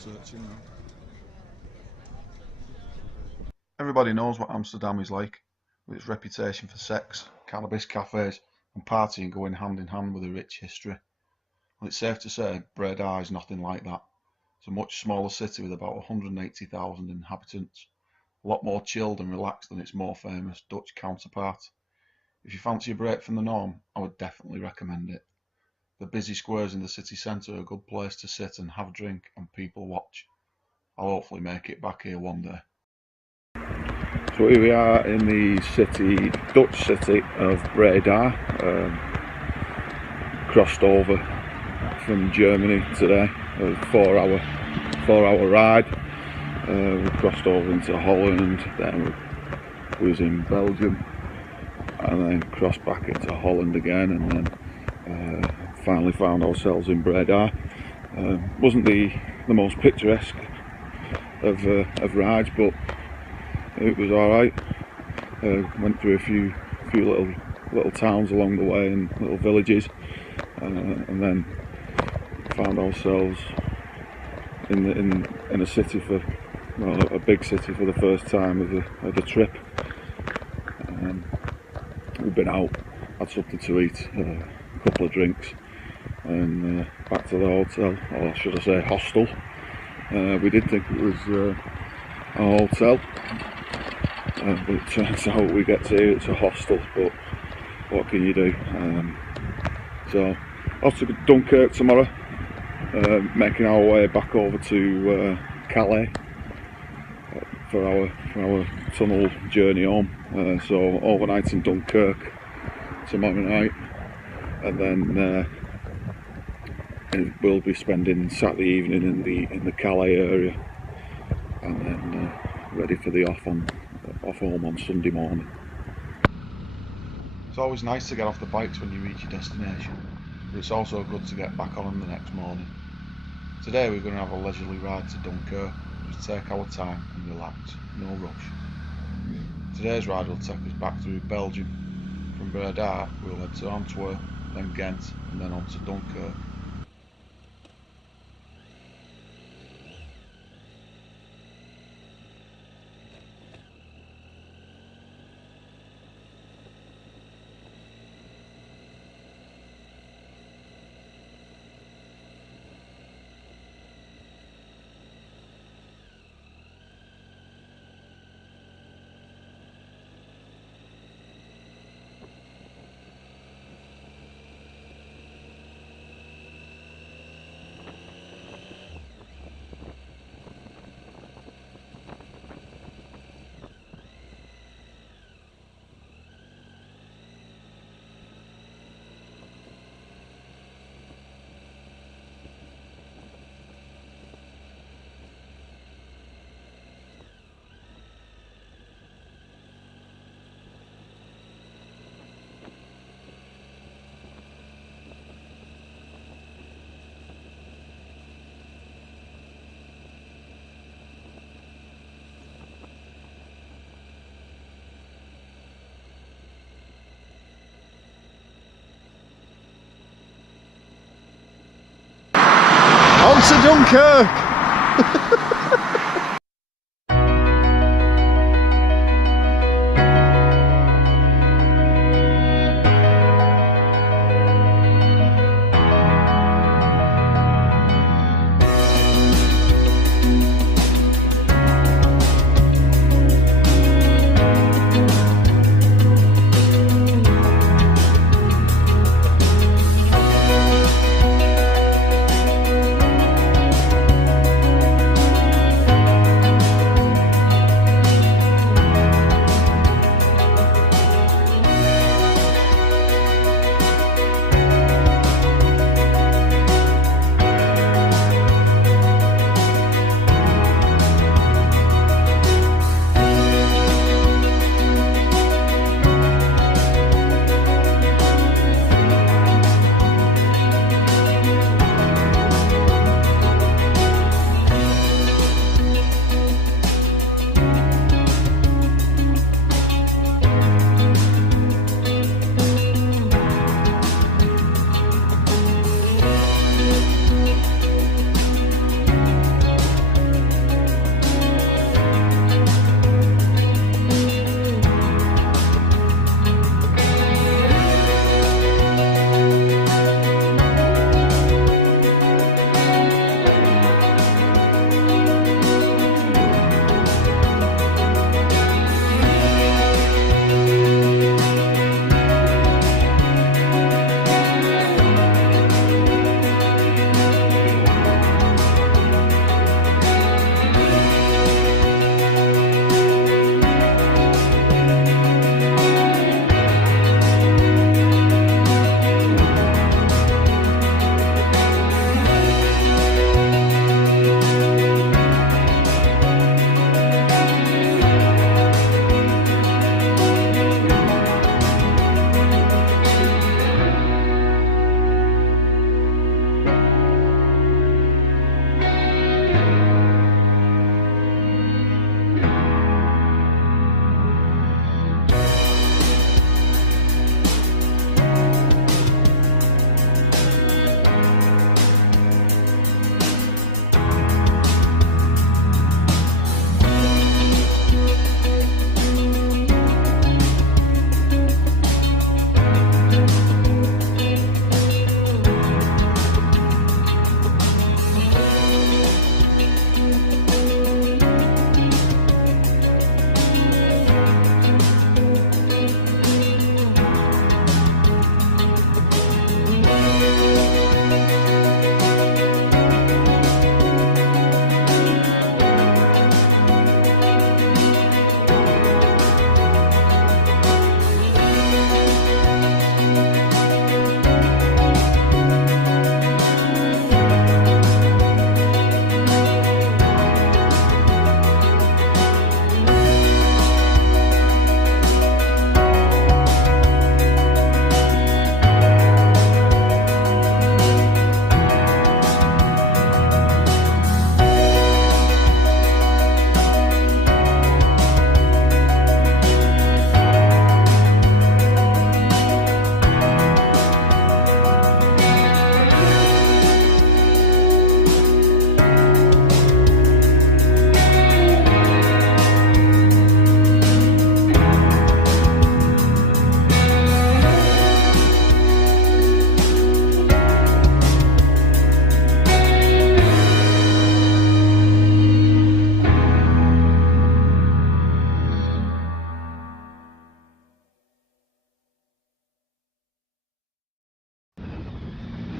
searching now. Everybody knows what Amsterdam is like, with its reputation for sex, cannabis cafes and partying going hand in hand with a rich history. And it's safe to say Breda is nothing like that. It's a much smaller city with about 180,000 inhabitants, a lot more chilled and relaxed than its more famous Dutch counterpart. If you fancy a break from the norm, I would definitely recommend it. The busy squares in the city centre are a good place to sit and have a drink and people watch. I'll hopefully make it back here one day. So here we are in the city, Dutch city of Breda. Crossed over from Germany today, a 4-hour ride. We crossed over into Holland, then we was in Belgium, and then crossed back into Holland again, and then finally found ourselves in Breda. Wasn't the most picturesque of rides, but it was alright. Went through a few little towns along the way and little villages, and then found ourselves in a city for, well, a big city for the first time of the trip. We've been out, had something to eat, a couple of drinks, and back to the hotel, or should I say hostel. We did think it was a hotel, but it turns out we get to hear it's a hostel, but what can you do? So off to Dunkirk tomorrow, making our way back over to Calais for our tunnel journey home. So overnight in Dunkirk tomorrow night, and then we'll be spending Saturday evening in the Calais area, and then ready for the off home on Sunday morning. It's always nice to get off the bikes when you reach your destination, but it's also good to get back on them the next morning. Today we're going to have a leisurely ride to Dunkirk, just take our time and relax, no rush. Today's ride will take us back through Belgium. From Breda we'll head to Antwerp, then Ghent, and then on to Dunkirk. On to Dunkirk!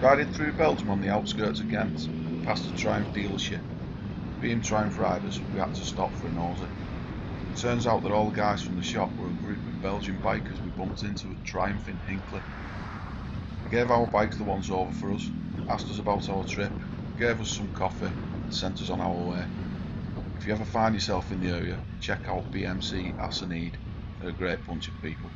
Riding through Belgium on the outskirts of Ghent, we passed a Triumph dealership. Being Triumph riders, we had to stop for a nosy. It turns out that all the guys from the shop were a group of Belgian bikers we bumped into at Triumph in Hinckley. They gave our bikes the once over for us, asked us about our trip, gave us some coffee and sent us on our way. If you ever find yourself in the area, check out BMC Assenede. They're a great bunch of people.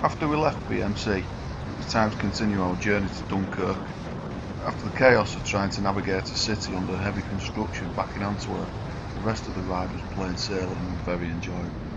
After we left BMC, it was time to continue our journey to Dunkirk. After the chaos of trying to navigate a city under heavy construction back in Antwerp, the rest of the ride was plain sailing and very enjoyable.